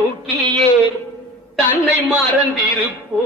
தூக்கியே தன்னை மறந்திருப்போ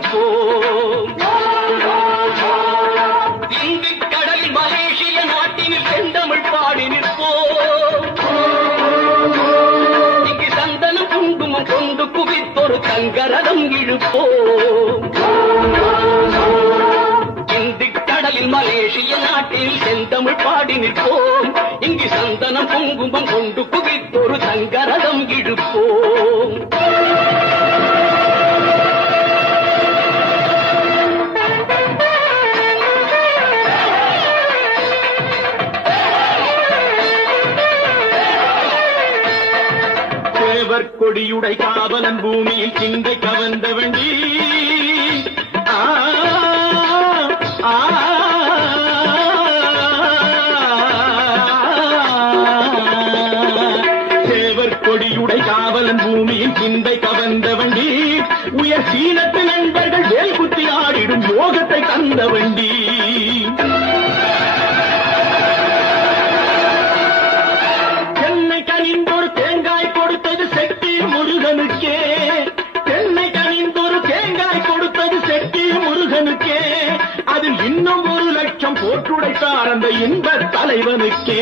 இருப்போம் இந்து கடலில் மலேசிய நாட்டினில் செந்தமிழ் பாடி நிற்போம். இங்கு சந்தனம் குங்குமம் கொண்டு குவித்தொரு தங்கரதம் இழுப்போம். இந்து கடலில் மலேசிய நாட்டில் செந்தமிழ் பாடி நிற்போம். இங்கு சந்தனம் குங்குமம் கொண்டு குவித்தொரு தங்கரதம் இழுப்போம். கொடியுடை காவலன் பூமியில் சிந்தை கவர்ந்தவண்டி இன்ப தலைவனுக்கே.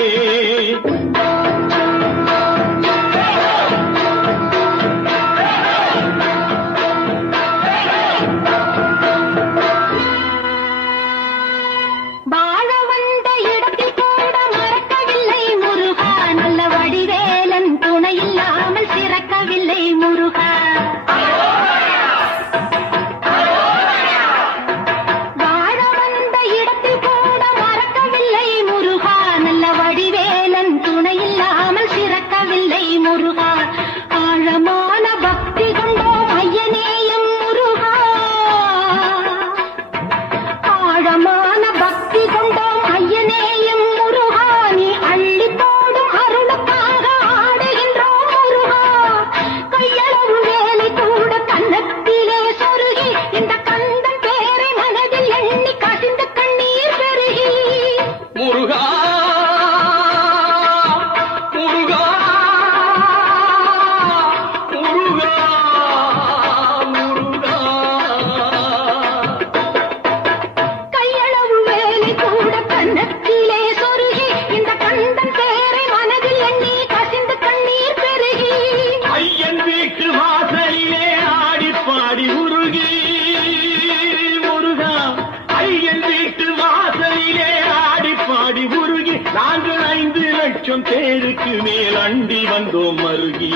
லட்சம் பேருக்கு மேல் அண்டி வந்தோம் மருகி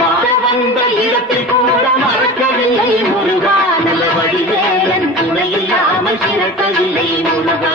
வாழ வந்த இடத்தை கூட மறக்கவில்லை. முருகா நல்ல வழிவேலன் துணை இல்லாமல் முருகா.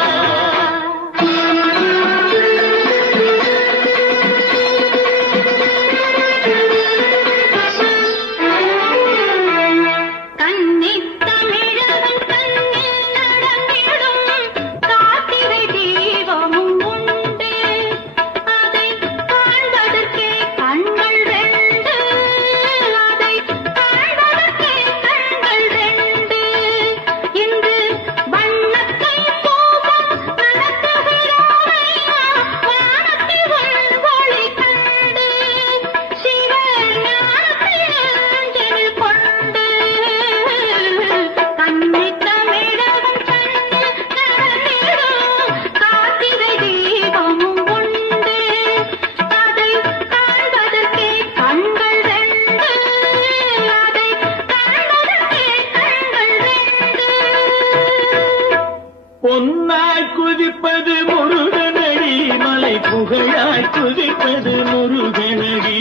பொன்னாய் குதிப்பது முருகனடி மலை புகழாய் குதிப்பது முருகனடி.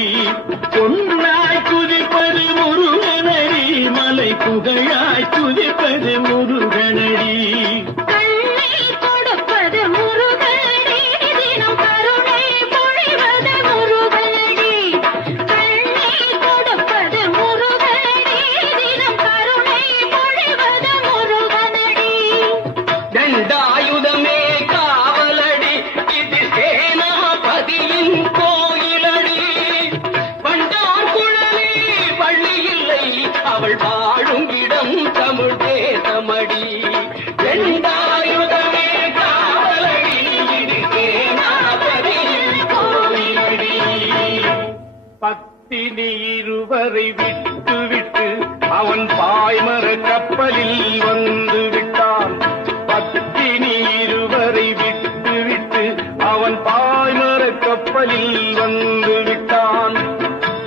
பொன்னாய் குதிப்பது முருகனடி மலை புகழாய் குதிப்பது முருகனடி. சுவரை விட்டுவிட்டு அவன் பாய்மர கப்பலில் வந்து விட்டான் பத்தினி இருவரை விட்டுவிட்டு அவன் பாய்மர கப்பலில் வந்து விட்டான்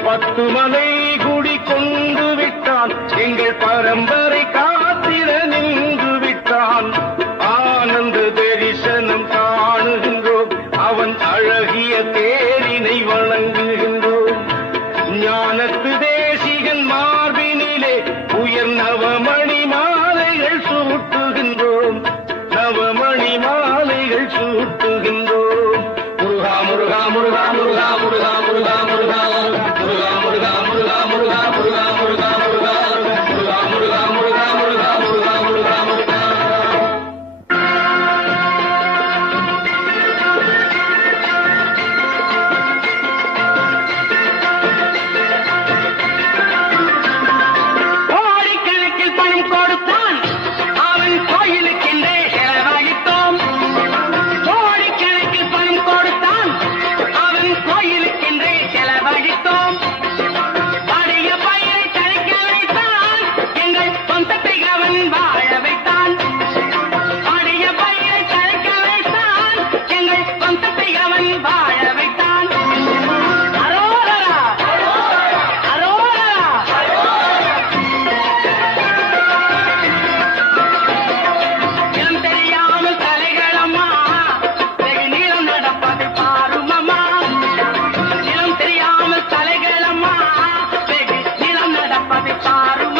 பத்து மலை குடி கொண்டு விட்டான். எங்கள் பரம்பரை கா तारू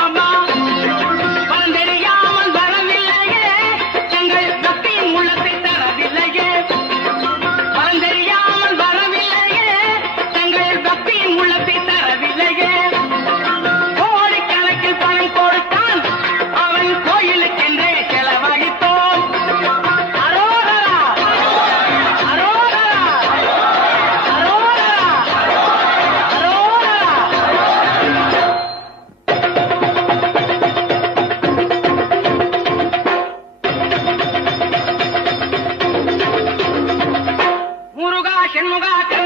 ಮುಗಾಟ